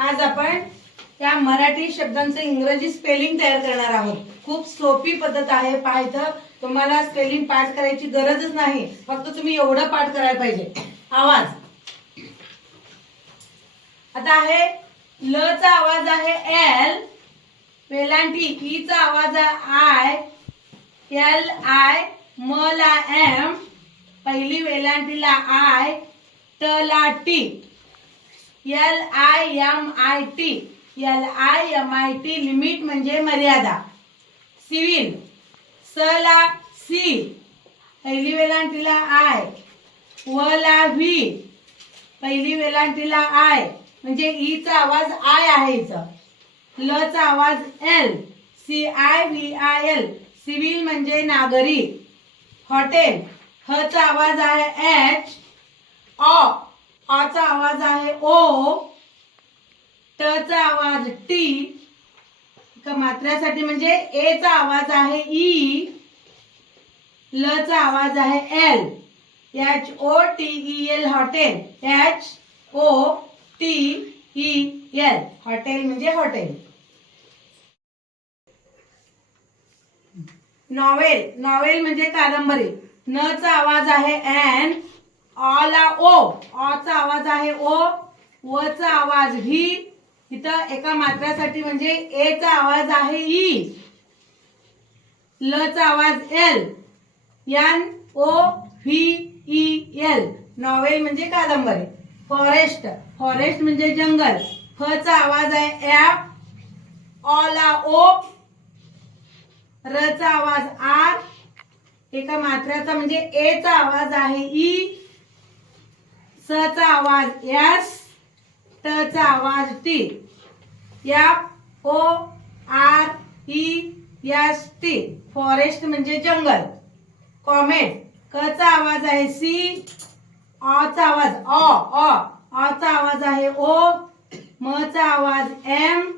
आज आपण या मराठी शब्दांचं इंग्रजी स्पेलिंग तयार करणार आहोत. खूप सोपी पद्धत आहे पाहायचं तुम्हाला स्पेलिंग पाठ करायची गरजच नाही. फक्त तुम्ही एवढं पाठ करायला पाहिजे. आवाज. आता आहे ल चा आवाज आहे एल वेलांटी ई चा आवाज आहे आय एल आय म ला एम पहिली वेलांटीला आय ट ला T L I M I T L I M I T limit म्हणजे मर्यादा. सिव्हिल स ला सी. पहिली वेलांटीला आय. व ला व्ही. पहिली वेलांटीला आय. म्हणजे ईचा आवाज आय आहे इचा ल चा आवाज L. C I V I L civil म्हणजे नागरी. हॉटेल ह चा आवाज आहे एच आचा चा आवाज आहे ओ टचा आवाज टी. मात्र्यासाठी म्हणजे ए चा आवाज आहे ई ल चा आवाज आहे L. H O T E L hotel H O T E L hotel म्हणजे हॉटेल नॉवेल नॉवेल म्हणजे कादंबरी. न चा आवाज आहे एन ऑ ला ओ. ऑ चा आवाज आहे ओ. व चा आवाज ही. इथं एका मात्रासाठी म्हणजे ए चा आवाज आहे ई. ल चा आवाज L. N O V E L. Novel म्हणजे कादंबरी. फॉरेस्ट. फॉरेस्ट म्हणजे जंगल. फ चा आवाज आहे एफ ऑला ला ओ. र चा आवाज आर. एका मात्राचा म्हणजे ए चा आवाज आहे ई. सचा चा आवाज एस ट चा आवाज T. F O R E S T. Forest म्हणजे जंगल. कॉमेट क चा आवाज आहे सी ऑचा चा आवाज ऑ ऑ चा आवाज आहे ओ म चा आवाज एम.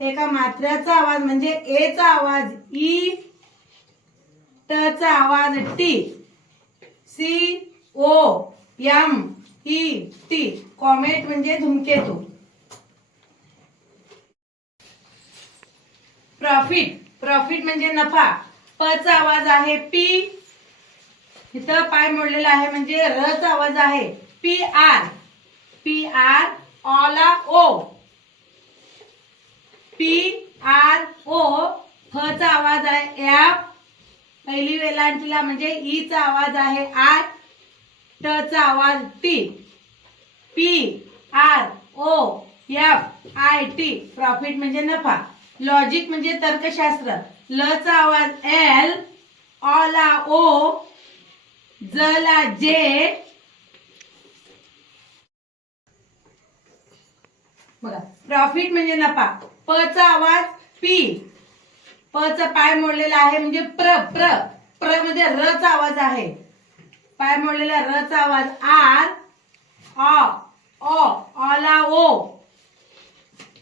एका मात्र्याचा आवाज म्हणजे ए चा आवाज ई. ट चा आवाज T. C O M E T comet म्हणजे धुमकेतू. प्रॉफिट प्रॉफिट म्हणजे नफा. प चा आवाज आहे पी इथं पाय मोडलेला आहे म्हणजे र चा आवाज आहे पी आर पी आर ऑला ओ. पी आर ओ फचा चा आवाज आहे एफ पहिली वेलांटीला म्हणजे ई चा आवाज आहे आय ट चा आवाज T P R O F I T profit म्हणजे नफा. लॉजिक म्हणजे तर्कशास्त्र. ल चा आवाज एल ऑला ओ जला जे बघा प्रॉफिट म्हणजे नफा. प चा आवाज पी प चा पाय मोडलेला आहे म्हणजे प्र प्र. प्रमध्ये र चा आवाज आहे. पाय मोडलेला र चा आवाज. आर ऑ ला ओ.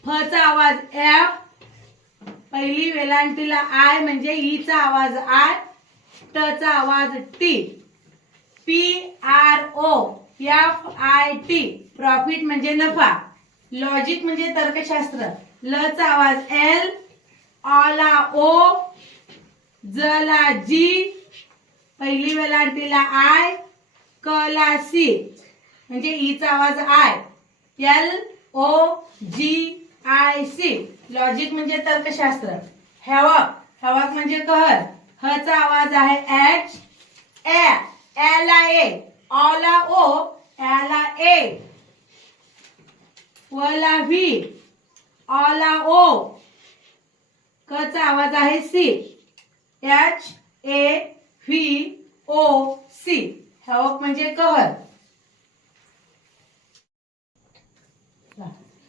फचा आवाज एफ. पहिली वेलांटीला आय म्हणजे ई चा आवाज आय. टचा आवाज T. P R O. F I T. Profit म्हणजे नफा. लॉजिक म्हणजे तर्कशास्त्र. ल चा आवाज एल. ऑला ओ. जला जी. पहिली वेलांटीला आय कला सी. म्हणजे ईचा आवाज I. L O G I C. Logic म्हणजे तर्कशास्त्र. हॅवक हॅवक म्हणजे कहर. ह चा आवाज आहे एच ए एल ए. ऑला ओ एला ए. वला व्ही. ऑला ओ. क चा आवाज आहे C. H A V O C havoc म्हणजे कहर.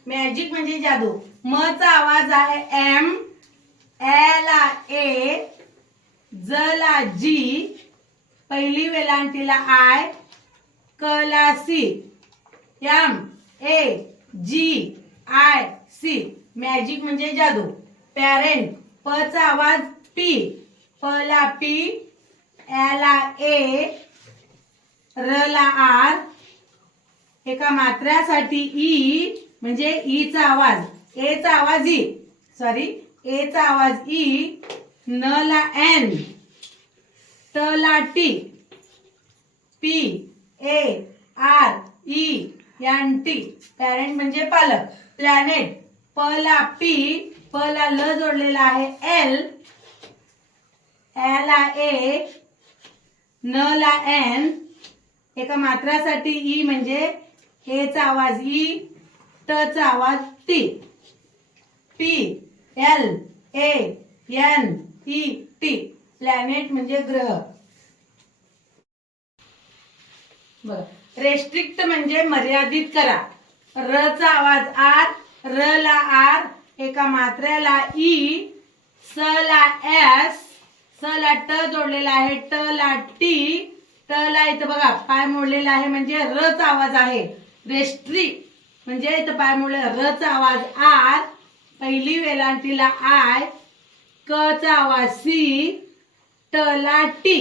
मॅजिक म्हणजे जादू. म चा आवाज आहे एम एला ए जला जी पहिली वेलांटीला आय कला C M A G I C magic म्हणजे जादू. पॅरेंट प चा आवाज पी पला पी ला ए र ला आर एका मात्र्यासाठी ई म्हणजे ईचा आवाज. एचा आवाज ई. सॉरी एचा आवाज ई न ला एन त ला T P A R E N T parent म्हणजे पालक. प्लॅनेट प ला पी प ला ल जोडलेला आहे एल एला ए न ला एन. एका मात्रासाठी ई म्हणजे एचा आवाज ई ट चा आवाज T. P L A N E T planet म्हणजे ग्रह. बर. रेस्ट्रिक्ट म्हणजे मर्यादित करा. र चा आवाज आर र ला आर. एका मात्र्याला ई स ला एस. स ला ट जोडलेला आहे ट ला टी ट ला इथं बघा पाय मोडलेला आहे म्हणजे रच आवाज आहे. रेस्ट्री म्हणजे इथं पाय मोडले रच आवाज आर पहिली वेलांटीला आय क चा आवाज सी ट ला T.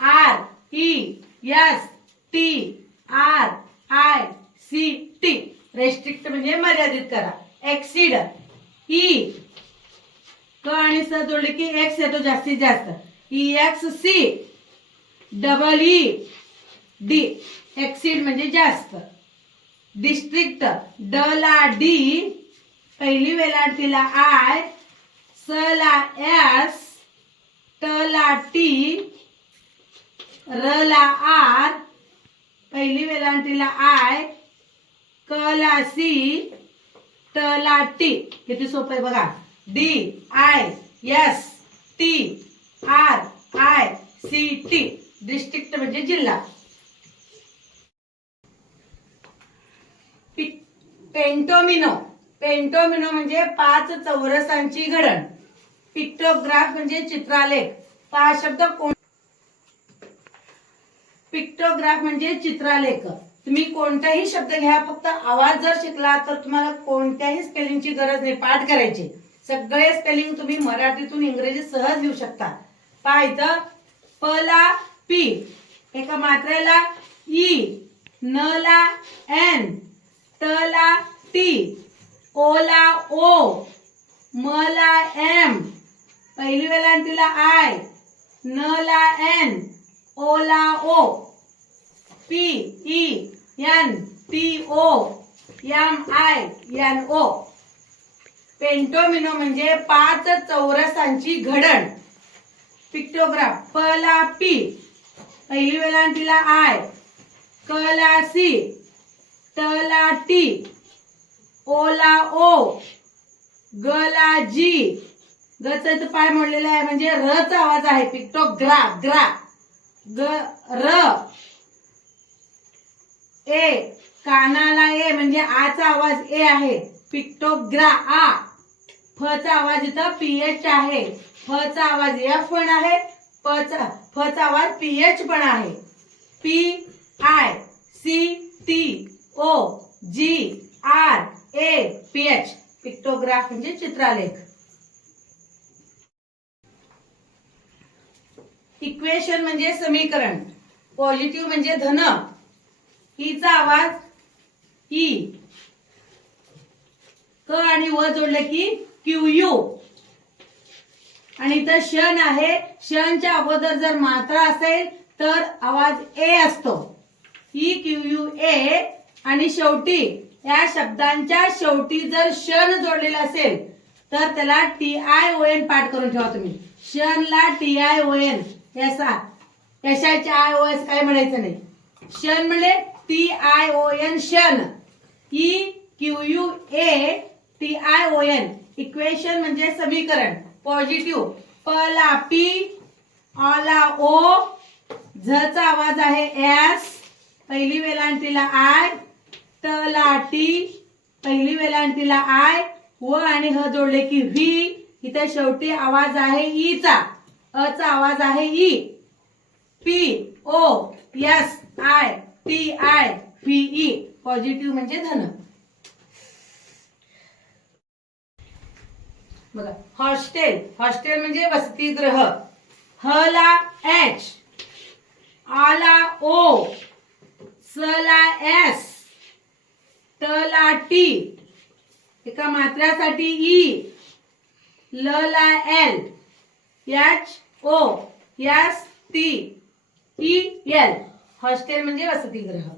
R E S T R I C T. Restrict म्हणजे मर्यादित करा. एक्सिड ई क आणि स जोडले की एक्स येतो जास्तीत जास्त. E X C double E D exceed म्हणजे जास्त. डिस्ट्रिक्ट ड ला डी पहिली वेलांटीला आय स ला एस ट ला टी र ला आर पहिली वेलांटीला आय क ला सी ट ला टी किती सोपं आहे बघा. D I S T R I C T district म्हणजे जिल्हा. पेंटोमिनो. पेंटोमिनो म्हणजे पाच चौरसांची घडण. पिक्टोग्राफ म्हणजे चित्रालेख. हा शब्द कोण पिक्टोग्राफ म्हणजे चित्रालेख. तुम्ही कोणताही शब्द घ्या फक्त आवाज जर शिकला तर तुम्हाला कोणत्याही स्पेलिंगची गरज नाही. पाठ करायची. सगळे स्पेलिंग तुम्ही मराठीतून इंग्रजी सहज लिहू शकता. पहा इथं प ला पी. एका मात्रेला ई. न ला एन. ट ला टी. ओ ला ओ. म ला एम. पहिली वेलांटीला आय. न ला एन. ओ ला O. P E N T O M I N O pentomino म्हणजे पाच चौरसांची घडण. पिक्टोग्राफ प ला पी पहिली वेलांटीला आय. क ला सी ट ला टी ओ. ला ओ ग ला जी गच पाय मोडलेला आहे म्हणजे र चा आवाज आहे. पिक्टोग्रा ग्रा. ग र. ए. कानाला ए म्हणजे आचा आवाज ए आहे. पिक्टोग्रा आ. फ आवाज इथं पीएच आहे. फ चा आवाज एफ पण आहे. प फचा फ चा आवाज पीएच पण आहे. P I C T O G R A P H pictograph म्हणजे चित्रालेख. इक्वेशन म्हणजे समीकरण. पॉझिटिव्ह म्हणजे धन. ईचा आवाज ई क आणि व जोडलं की क्यू यू. आणि इथं शन आहे. शनच्या अगोदर जर मात्रा असेल तर आवाज ए असतो. ई क्यू यू ए आणि शेवटी या शब्दांच्या शेवटी जर शन जोडलेला असेल तर त्याला टी आय ओ एन पाठ करून ठेवा तुम्ही. शनला टी आय ओ एन. यसा यशाचे आय ओ एस काय म्हणायचं नाही. शन म्हणजे टी आय ओ एन शन. E Q U A T I O N. Equation म्हणजे समीकरण. पॉझिटिव्ह प ला पी ऑला ओ झ चा आवाज आहे एस पहिली वेलांटीला आय त ला टी पहिली वेलांटीला आय व आणि ह जोडले की व्ही इथे शेवटी आवाज आहे ई चा. अ चा आवाज आहे E P O S I T I P E positive म्हणजे धन. बघा हॉस्टेल हॉस्टेल म्हणजे वसतिगृह. ह ला एच. आला ओ. सला एस. टला टी. एका मात्र्यासाठी ई. ल ला L. H O. S T. E L. Hostel म्हणजे वसतिगृह.